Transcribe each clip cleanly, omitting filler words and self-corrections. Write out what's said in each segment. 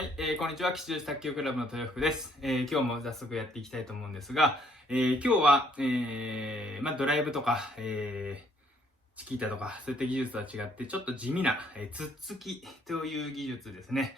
はい、こんにちは。吉祥寺卓球クラブの豊福です。今日も早速やっていきたいと思うんですが、今日は、ドライブとか、チキータとか、そういった技術とは違って、ちょっと地味な、つっつきという技術ですね、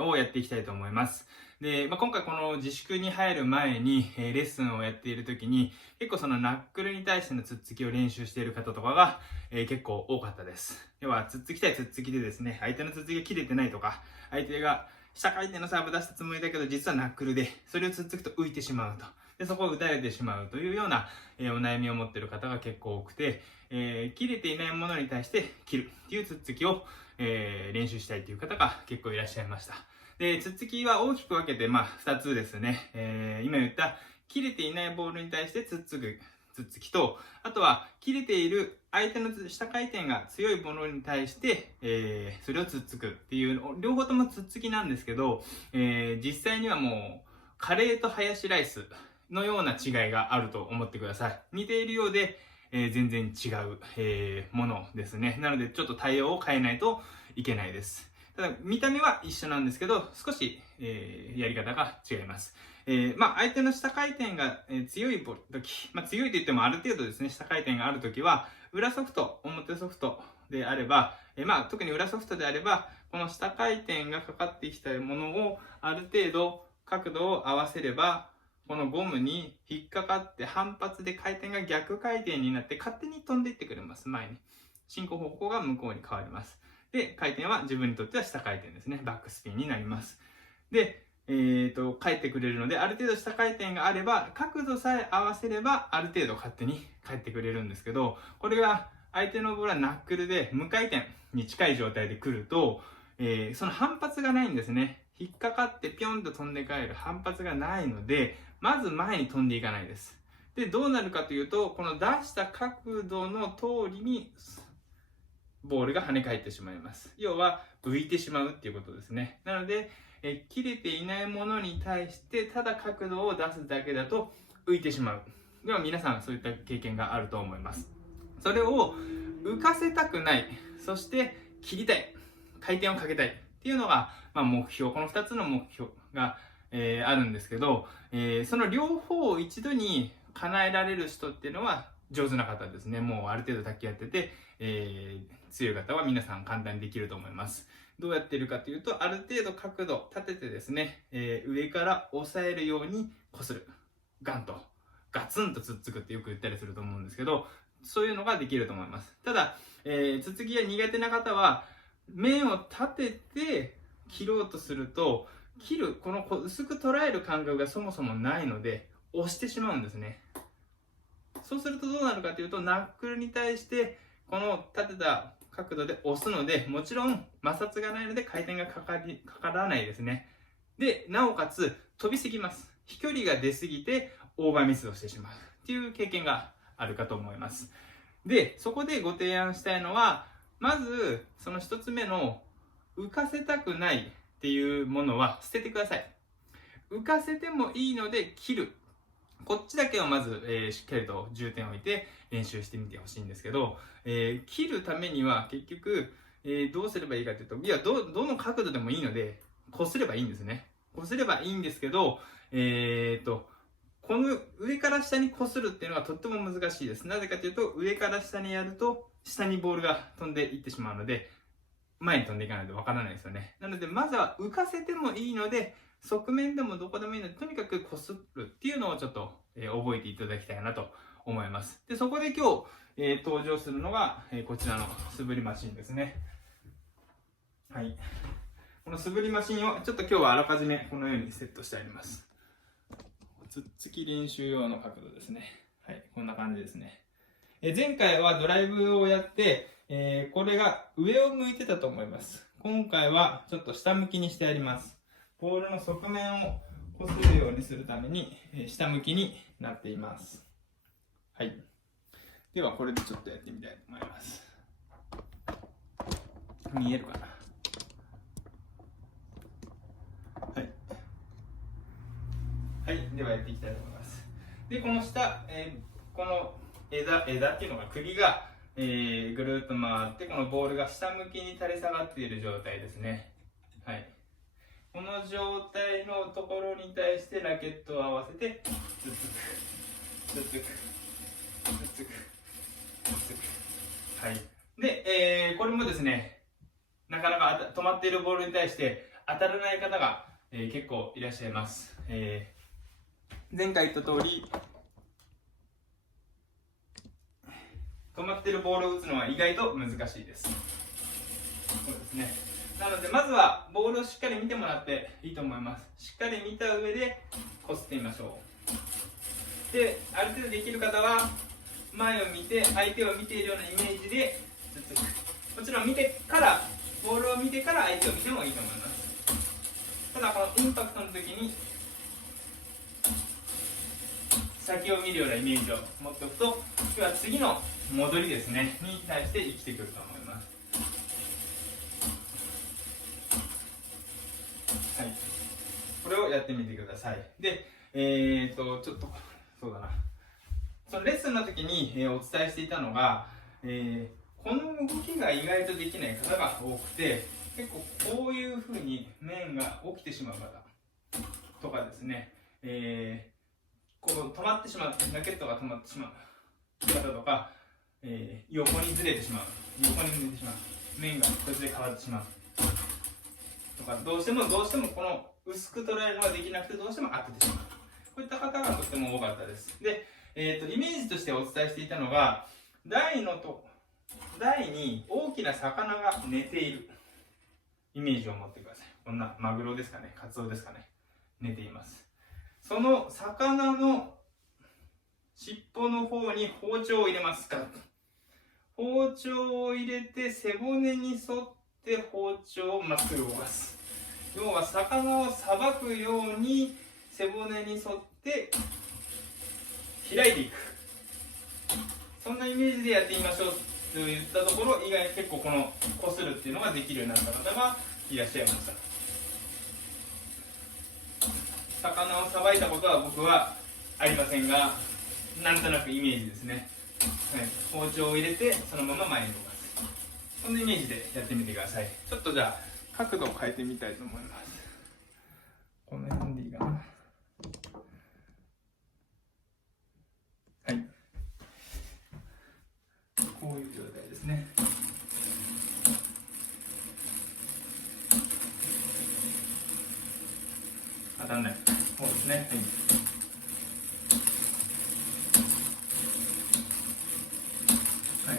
をやっていきたいと思います。で、今回この自粛に入る前に、レッスンをやっている時に、結構そのナックルに対してのつっつきを練習している方とかが、結構多かったです。要は、つっつき対つっつきでですね、相手のつっつきが切れてないとか、相手が下回転のサーブ出したつもりだけど、実はナックルで、それをつっつくと浮いてしまうと。で、そこを打たれてしまうというような、お悩みを持っている方が結構多くて、切れていないものに対して切るっていうつっつきを、練習したいという方が結構いらっしゃいました。で、つっつきは大きく分けて、2つですね。今言った切れていないボールに対してつっつくつっつきと、あとは切れている相手の下回転が強いものに対して、それをつっつくっていう、両方ともつっつきなんですけど、実際にはもうカレーとハヤシライスのような違いがあると思ってください。似ているようで、全然違う、ものですね。なのでちょっと対応を変えないといけないです。ただ見た目は一緒なんですけど、少し、やり方が違います。相手の下回転が強い時、強いと言ってもある程度ですね、下回転がある時は、裏ソフト、表ソフトであれば、特に裏ソフトであれば、この下回転がかかってきたものをある程度角度を合わせれば、このゴムに引っかかって反発で回転が逆回転になって勝手に飛んでいってくれます、前に。進行方向が向こうに変わります。で、回転は自分にとっては下回転ですね。バックスピンになります。で、帰ってくれるので、ある程度下回転があれば、角度さえ合わせれば、ある程度勝手に帰ってくれるんですけど、これが相手のボールはナックルで無回転に近い状態で来ると、その反発がないんですね。引っかかってピョンと飛んで帰る反発がないので、まず前に飛んでいかないです。で、どうなるかというと、この出した角度の通りに、ボールが跳ね返ってしまいます。要は浮いてしまうっていうことですね。なので、切れていないものに対してただ角度を出すだけだと浮いてしまう。では皆さんそういった経験があると思います。それを浮かせたくない、そして切りたい、回転をかけたいっていうのが、目標、この2つの目標が、あるんですけど、その両方を一度に叶えられる人っていうのは上手な方ですね。もうある程度卓球やってて、強い方は皆さん簡単にできると思います。どうやってるかというと、ある程度角度立ててですね、上から押さえるようにこする。ガンと、ガツンとつっつくってよく言ったりすると思うんですけど、そういうのができると思います。ただ、つっつきが苦手な方は、面を立てて切ろうとすると、切る、この薄く捉える感覚がそもそもないので、押してしまうんですね。そうするとどうなるかというと、ナックルに対してこの立てた角度で押すので、もちろん摩擦がないので回転がかからないですね。で、なおかつ飛びすぎます。飛距離が出すぎてオーバーミスをしてしまうっていう経験があるかと思います。で、そこでご提案したいのは、まずその一つ目の浮かせたくないっていうものは捨ててください。浮かせてもいいので切る。こっちだけをまず、しっかりと重点を置いて練習してみてほしいんですけど、切るためには結局、どうすればいいかというと、どの角度でもいいので、こすればいいんですね。こすればいいんですけど、この上から下にこするっていうのがとっても難しいです。なぜかというと、上から下にやると、下にボールが飛んでいってしまうので、前に飛んでいかないとわからないですよね。なので、まずは浮かせてもいいので、側面でもどこでもいいので、とにかくこするっていうのをちょっと、覚えていただきたいなと思います。で、そこで今日、登場するのが、こちらの素振りマシンですね。はい。この素振りマシンをちょっと今日はあらかじめこのようにセットしてあります。つっつき練習用の角度ですね。はい、こんな感じですね。前回はドライブをやって、これが上を向いてたと思います。今回はちょっと下向きにしてあります。ボールの側面をこするようにするために、下向きになっています。はい。ではこれでちょっとやってみたいと思います。見えるかな。はい。はい。ではやっていきたいと思います。で、この下、この枝っていうのが首が、ぐるっと回って、このボールが下向きに垂れ下がっている状態ですね。はい。この状態のところに対してラケットを合わせてつっつくつっつくつっつくつっつく。はい。で、これもですね、なかなか止まっているボールに対して当たらない方が、結構いらっしゃいます。前回言った通り、止まっているボールを打つのは意外と難しいです。そうですね。なのでまずはボールをしっかり見てもらっていいと思います。しっかり見た上でこすってみましょう。で、ある程度できる方は前を見て相手を見ているようなイメージでつっつく。もちろんボールを見てから相手を見てもいいと思います。ただこのインパクトの時に先を見るようなイメージを持っておくと、では次の戻りですねに対して生きてくると思います。はい、これをやってみてください。で、ちょっとそうだな、そのレッスンの時に、お伝えしていたのが、この動きが意外とできない方が多くて、結構こういうふうに面が起きてしまう方とかですね、こう止まってしまう、ラケットが止まってしまう方とか、横にずれてしまう、面がこっちで変わってしまうとか、どうしてもこの薄く捉えるのができなくてどうしても当ててしまう、こういった方がとっても多かったです。で、イメージとしてお伝えしていたのが、台に大きな魚が寝ているイメージを持ってください。こんなマグロですかね、カツオですかね、寝ています。その魚の尻尾の方に包丁を入れますか。包丁を入れて背骨に沿って包丁をまっすぐ動かす。要は魚をさばくように背骨に沿って開いていく、そんなイメージでやってみましょうと言ったところ、意外に結構このこするっていうのができるようになった方がいらっしゃいました。魚をさばいたことは僕はありませんが、なんとなくイメージですね。はい、包丁を入れてそのまま前に動かす、そんなイメージでやってみてください。ちょっとじゃあ角度を変えてみたいと思います。この辺でいいかな。はい、こういう状態ですね。当たんない。そうですね。はい、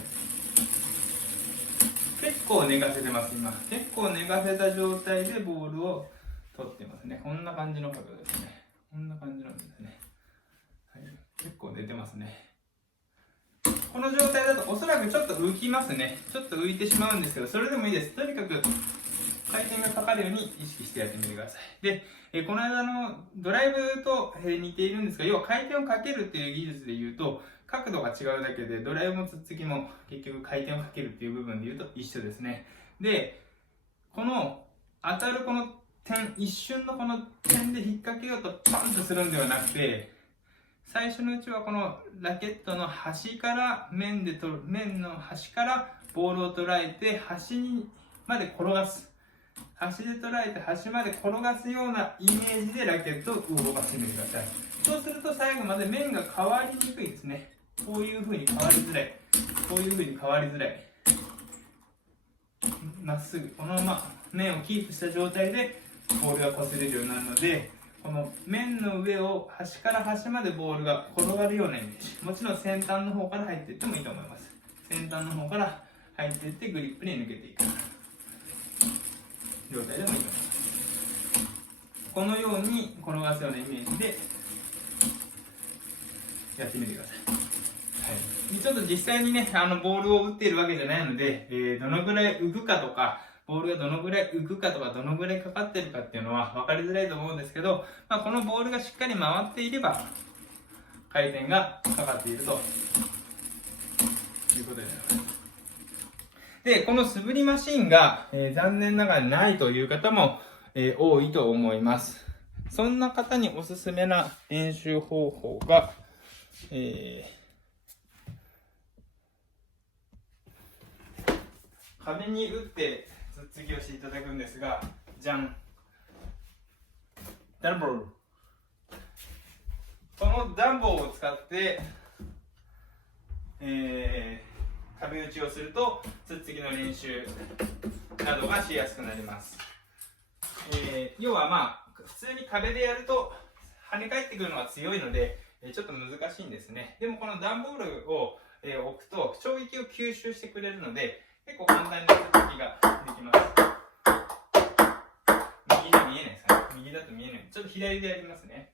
結構寝かせてます。今結構寝かせた状態でボールを取ってますね。こんな感じの角度ですね。こんな感じなんですね。はい、結構寝てますね。この状態だとおそらくちょっと浮きますね。ちょっと浮いてしまうんですけど、それでもいいです。とにかく回転がかかるように意識してやってみてください。で、この間のドライブと似ているんですが、要は回転をかけるっていう技術で言うと、角度が違うだけでドライブもつっつきも結局回転をかけるっていう部分で言うと一緒ですね。で、この当たるこの点、一瞬のこの点で引っ掛けようとパンとするんではなくて、最初のうちはこのラケットの端から面の端からボールを捉えて端まで転がす。端で捉えて端まで転がすようなイメージでラケットを動かしてみてください。そうすると最後まで面が変わりにくいですね。こういう風に変わりづらい。こういう風に変わりづらい。まっすぐこのまま面をキープした状態でボールが擦れるようになるので、この面の上を端から端までボールが転がるようなイメージ。もちろん先端の方から入っていってもいいと思います。先端の方から入っていってグリップに抜けていく状態でもいいと思います。このように転がすようなイメージでやってみてください。はい、ちょっと実際にね、ボールを打っているわけじゃないので、どのぐらい浮くかとか、ボールがどのぐらい浮くかとか、どのぐらいかかってるかっていうのは分かりづらいと思うんですけど、このボールがしっかり回っていれば、回転がかかっているということになります。で、この素振りマシンが、残念ながらないという方も、多いと思います。そんな方におすすめな練習方法が、壁に打ってつっつきをしていただくんですが、じゃん。ダンボール。このダンボを使って、壁打ちをするとつっつきの練習などがしやすくなります。要はまあ普通に壁でやると跳ね返ってくるのが強いのでちょっと難しいんですね。でもこの段ボールを置くと衝撃を吸収してくれるので結構簡単につっつきができます。右で見えないですかね。右だと見えない。ちょっと左でやりますね。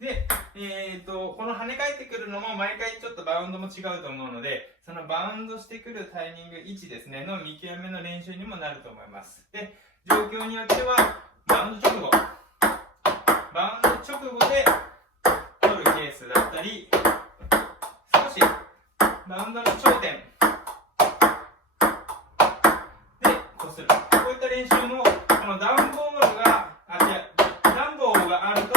で、この跳ね返ってくるのも毎回ちょっとバウンドも違うと思うので、そのバウンドしてくるタイミング、位置ですね、の見極めの練習にもなると思います。で、状況によっては、バウンド直後で取るケースだったり、少しバウンドの頂点でこする。こういった練習も、このダンボーがあると、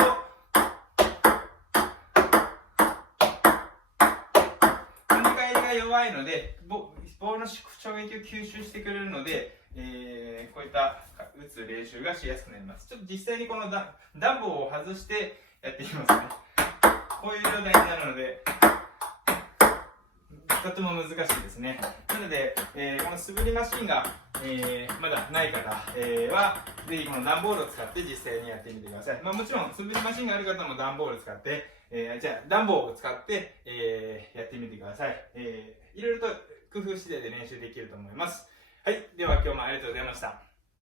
弱いのでボールの衝撃を吸収してくれるので、こういった打つ練習がしやすくなります。ちょっと実際にこのダンボを外してやっていきますね。こういう状態になるのでとても難しいですね。なので、この素振りマシンが、まだない方、はぜひこの段ボールを使って実際にやってみてください。もちろん素振りマシンがある方も段ボールを使って、段ボールを使って、やってみてください。いろいろと工夫次第で練習できると思います。はい、では今日もありがとうございました。